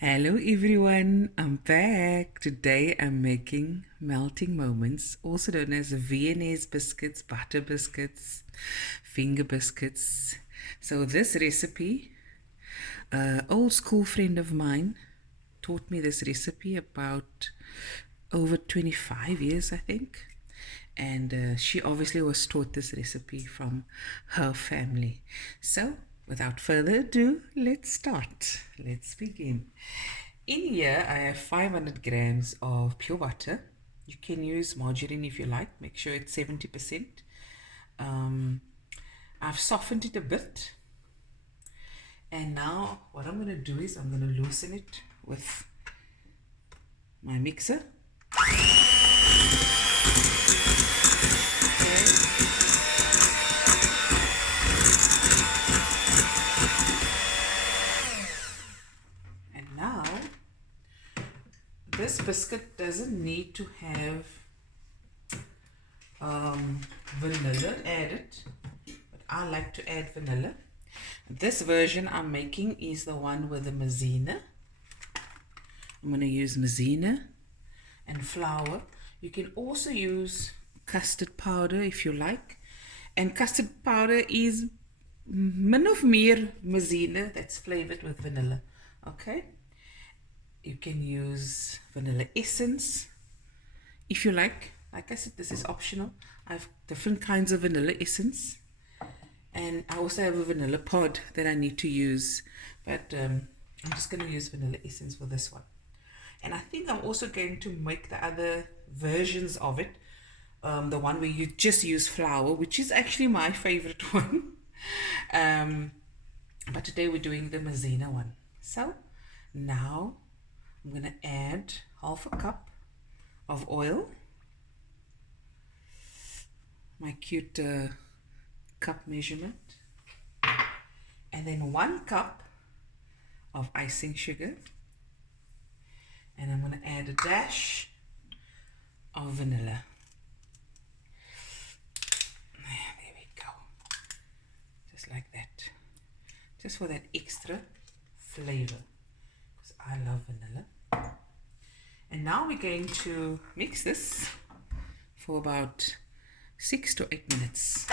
Hello everyone, I'm back. Today I'm making melting moments, also known as Viennese biscuits, butter biscuits, finger biscuits. So this recipe, an old school friend of mine taught me this recipe about over 25 years, I think. And she obviously was taught this recipe from her family. So without further ado, let's start. Let's begin. In here, I have 500 grams of pure butter. You can use margarine if you like. Make sure it's 70%. I've softened it a bit. And now what I'm going to do is I'm going to loosen it with my mixer. And now this biscuit doesn't need to have vanilla added, but I like to add vanilla. This version I'm making is the one with the maizena. I'm going to use maizena and flour. You can also use custard powder if you like, and custard powder is min of meer maizena that's flavored with vanilla. Okay, you can use vanilla essence if you like. Like I said, this is optional. I have different kinds of vanilla essence, and I also have a vanilla pod that I need to use, but I'm just going to use vanilla essence for this one. And I think I'm also going to make the other versions of it, the one where you just use flour, which is actually my favorite one. But today we're doing the maizena one. So now I'm going to add half a cup of oil, my cute cup measurement, and then 1 cup of icing sugar, and I'm going to add a dash of vanilla. There we go, just like that, just for that extra flavor, because I love vanilla. And now we're going to mix this for about 6 to 8 minutes.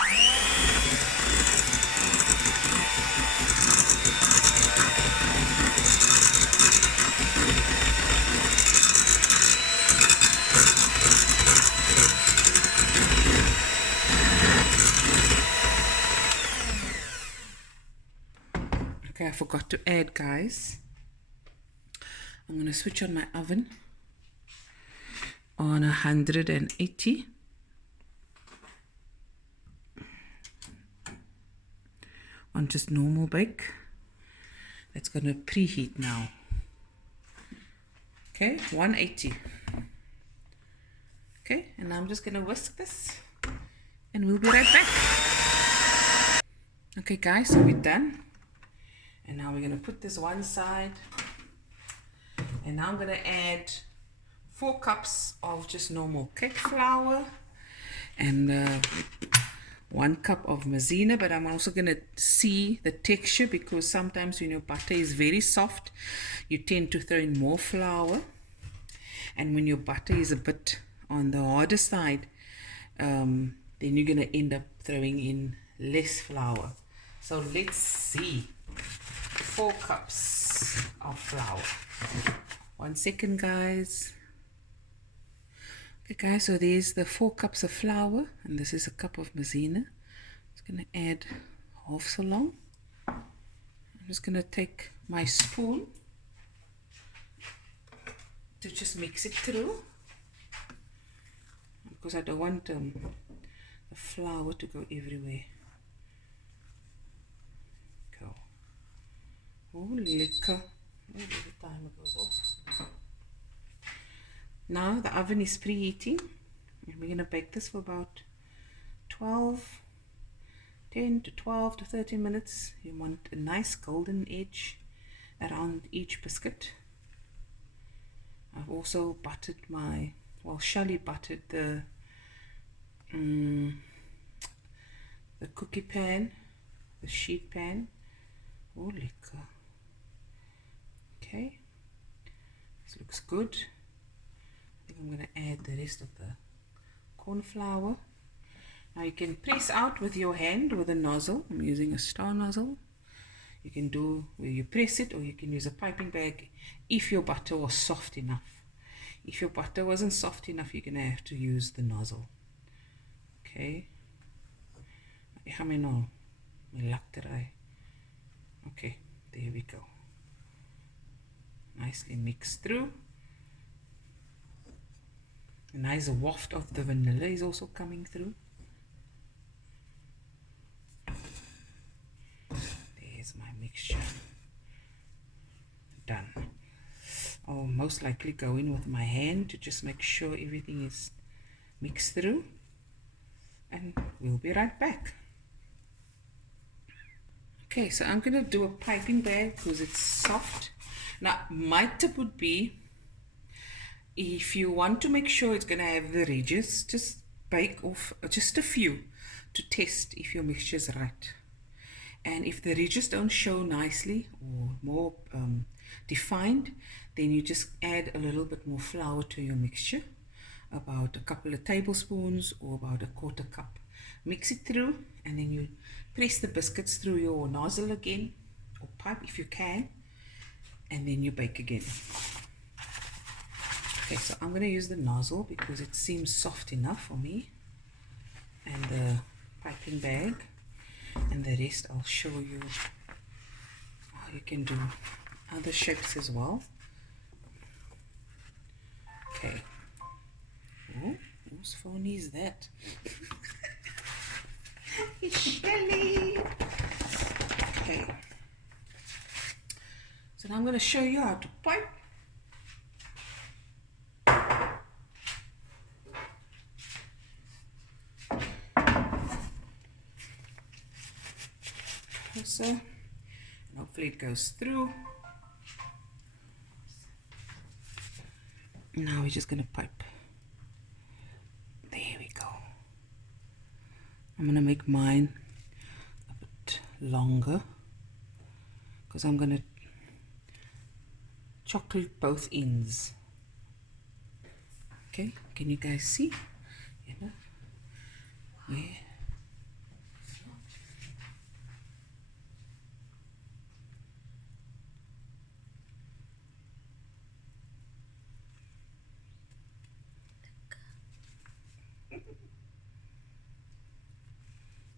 Okay, I forgot to add, guys. I'm going to switch on my oven on 180. On just normal bake. That's going to preheat now. Okay, 180. Okay, and I'm just going to whisk this and we'll be right back. Okay guys, so we're done. And now we're going to put this one side. And now I'm going to add 4 cups of just normal cake flour and 1 cup of maizena, but I'm also going to see the texture, because sometimes when your butter is very soft, you tend to throw in more flour, and when your butter is a bit on the harder side, then you're going to end up throwing in less flour. So let's see. 4 cups of flour. 1 second, guys. Okay guys, so there's the 4 cups of flour, and this is a cup of maizena. Just going to add half so long. I'm just going to take my spoon to just mix it through, because I don't want the flour to go everywhere. Go. Oh, lekker. Maybe the timer goes off. Now the oven is preheating, and we're going to bake this for about 10 to 12 to 13 minutes. You want a nice golden edge around each biscuit. I've also buttered my, well, Shelly buttered the cookie pan, the sheet pan. Oh, lekker. Okay, This looks good. I think I'm going to add the rest of the corn flour. Now you can press out with your hand with a nozzle. I'm using a star nozzle. You can do where you press it, or you can use a piping bag if your butter was soft enough. If your butter wasn't soft enough, you're going to have to use the nozzle. Okay. Okay, there we go. Nicely mixed through. A nice waft of the vanilla is also coming through. There's my mixture. Done. I'll most likely go in with my hand to just make sure everything is mixed through. And we'll be right back. Okay, so I'm going to do a piping bag because it's soft. Now, my tip would be, if you want to make sure it's going to have the ridges, just bake off just a few to test if your mixture is right. And if the ridges don't show nicely or more defined, then you just add a little bit more flour to your mixture, about a couple of tablespoons or about a quarter cup. Mix it through, and then you press the biscuits through your nozzle again, or pipe if you can, and then you bake again. Okay, so I'm going to use the nozzle because it seems soft enough for me, and the piping bag, and the rest I'll show you how you can do other shapes as well. Okay. Oh, whose phone is that? It's Shelly. Okay. So now I'm going to show you how to pipe. So, and hopefully it goes through. Now we're just going to pipe. There we go. I'm going to make mine a bit longer because I'm going to chocolate both ends. Okay, can you guys see? You know? Yeah.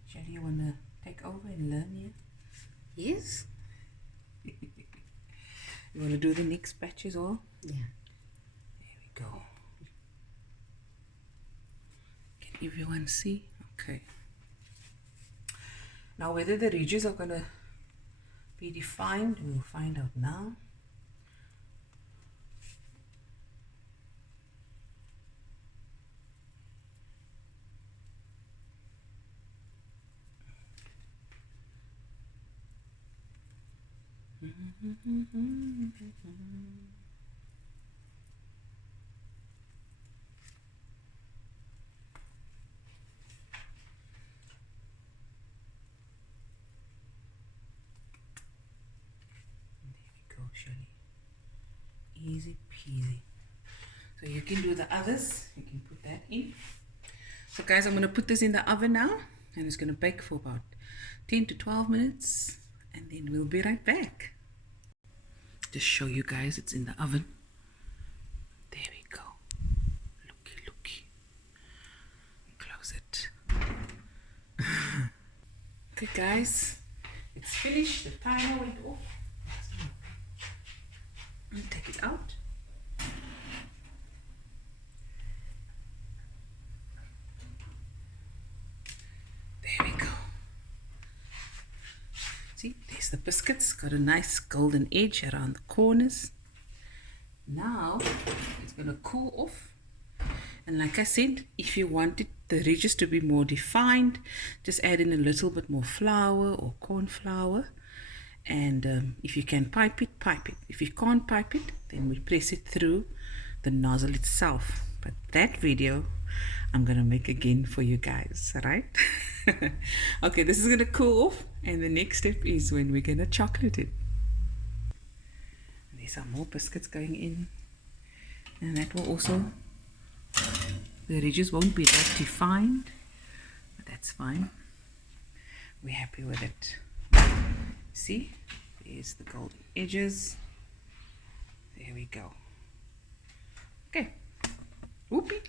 Shelly, you want to take over and learn here? Yes. You want to do the next batch as well? Yeah. There we go. Can everyone see? Okay. Now whether the ridges are going to be defined, we'll find out now. Shelly. Easy peasy. So you can do the others. You can put that in. So guys, I'm going to put this in the oven now, and it's going to bake for about 10 to 12 minutes, and then we'll be right back. Just show you guys it's in the oven. There we go. Looky, looky. Close it. Okay guys, it's finished. The timer went off. Take it out. There we go. See, there's the biscuits. Got a nice golden edge around the corners. Now it's going to cool off. And like I said, if you wanted the ridges to be more defined, just add in a little bit more flour or corn flour. And if you can pipe it, pipe it. If you can't pipe it, then we press it through the nozzle itself. But that video I'm gonna make again for you guys, right? Okay, this is gonna cool off, and the next step is when we're gonna chocolate it. There's some more biscuits going in. And that will also, the ridges won't be that defined, but that's fine. We're happy with it. See, there's the golden edges. There we go. Okay. Whoopee.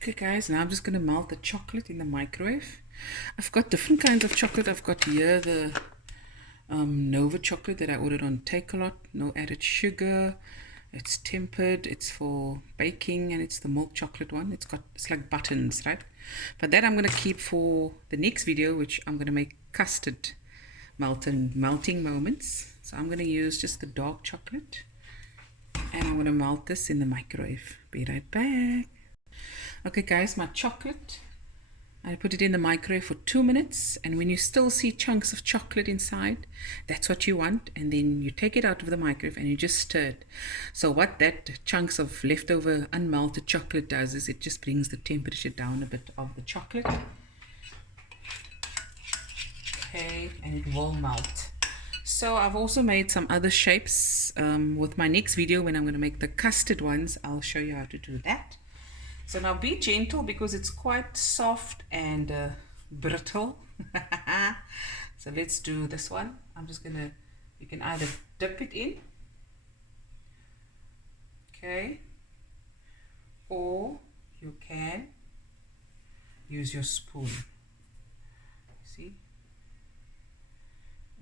Okay guys, now I'm just going to melt the chocolate in the microwave. I've got different kinds of chocolate. I've got here the Nova chocolate that I ordered on Takealot. No added sugar. It's tempered. It's for baking, and it's the milk chocolate one. It's like buttons, right? But that I'm going to keep for the next video, which I'm going to make custard melting moments. So I'm going to use just the dark chocolate, and I'm going to melt this in the microwave. Be right back. Okay guys, my chocolate, I put it in the microwave for 2 minutes, and when you still see chunks of chocolate inside, that's what you want. And then you take it out of the microwave and you just stir it. So what that chunks of leftover unmelted chocolate does is it just brings the temperature down a bit of the chocolate. Okay, and it will melt. So I've also made some other shapes. With my next video, when I'm going to make the custard ones, I'll show you how to do that. So now be gentle because it's quite soft and brittle. So let's do this one. I'm just gonna, you can either dip it in, okay, or you can use your spoon. See?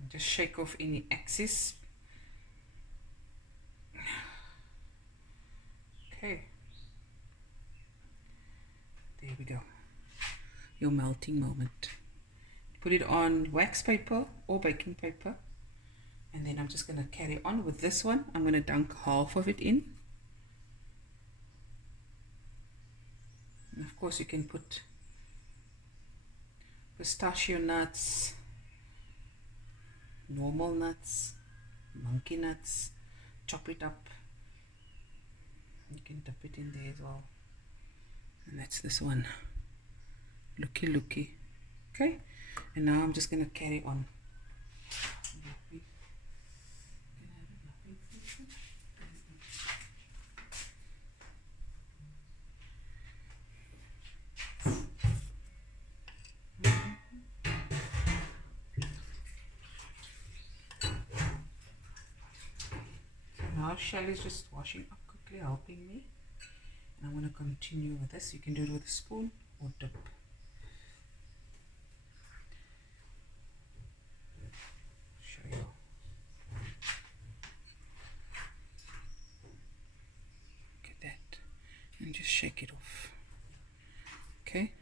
Just shake off any excess. Okay. There we go. Your melting moment. Put it on wax paper or baking paper. And then I'm just going to carry on with this one. I'm going to dunk half of it in. And of course you can put pistachio nuts, normal nuts, monkey nuts, chop it up. You can dip it in there as well. And that's this one. Looky looky. Okay, and now I'm just going to carry on. Now Shelly's just washing up quickly, helping me. And I'm going to continue with this. You can do it with a spoon or dip. Show you. Look at that. And just shake it off. Okay.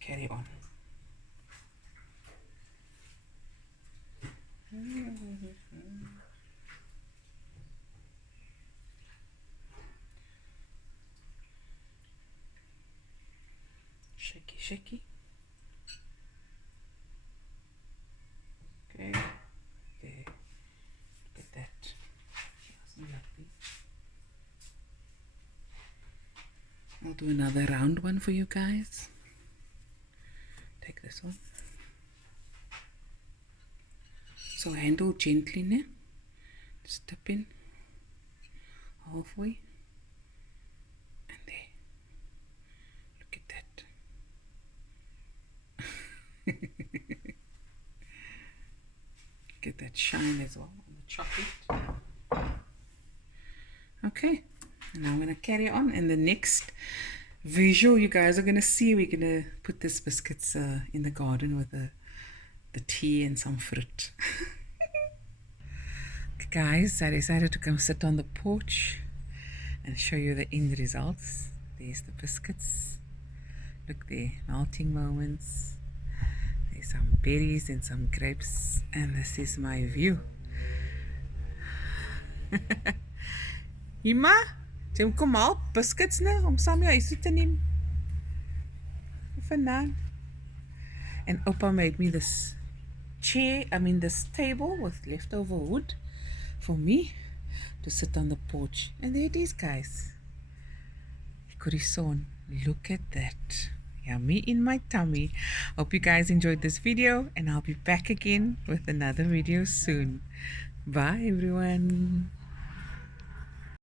Carry on. Shaky, shaky. Okay, there. Look at that. That's lovely. I'll do another round one for you guys. Take this one. So handle gently now. Just tap in halfway. And there. Look at that. Get that shine as well on the chocolate. Okay, and now I'm going to carry on. And the next visual you guys are going to see, we're going to put this biscuits in the garden with the tea and some fruit. Okay, guys, I decided to come sit on the porch and show you the end results. There's the biscuits. Look there, melting moments. There's some berries and some grapes, and this is my view. Ima, jy moet kom help biscuits nou om saam jou huis toe te neem. Vanaand. And Opa made me this this table with leftover wood for me to sit on the porch. And there it is, guys. Could you saw? Look at that. yummy in my tummy. Hope you guys enjoyed this video, and I'll be back again with another video soon. Bye everyone.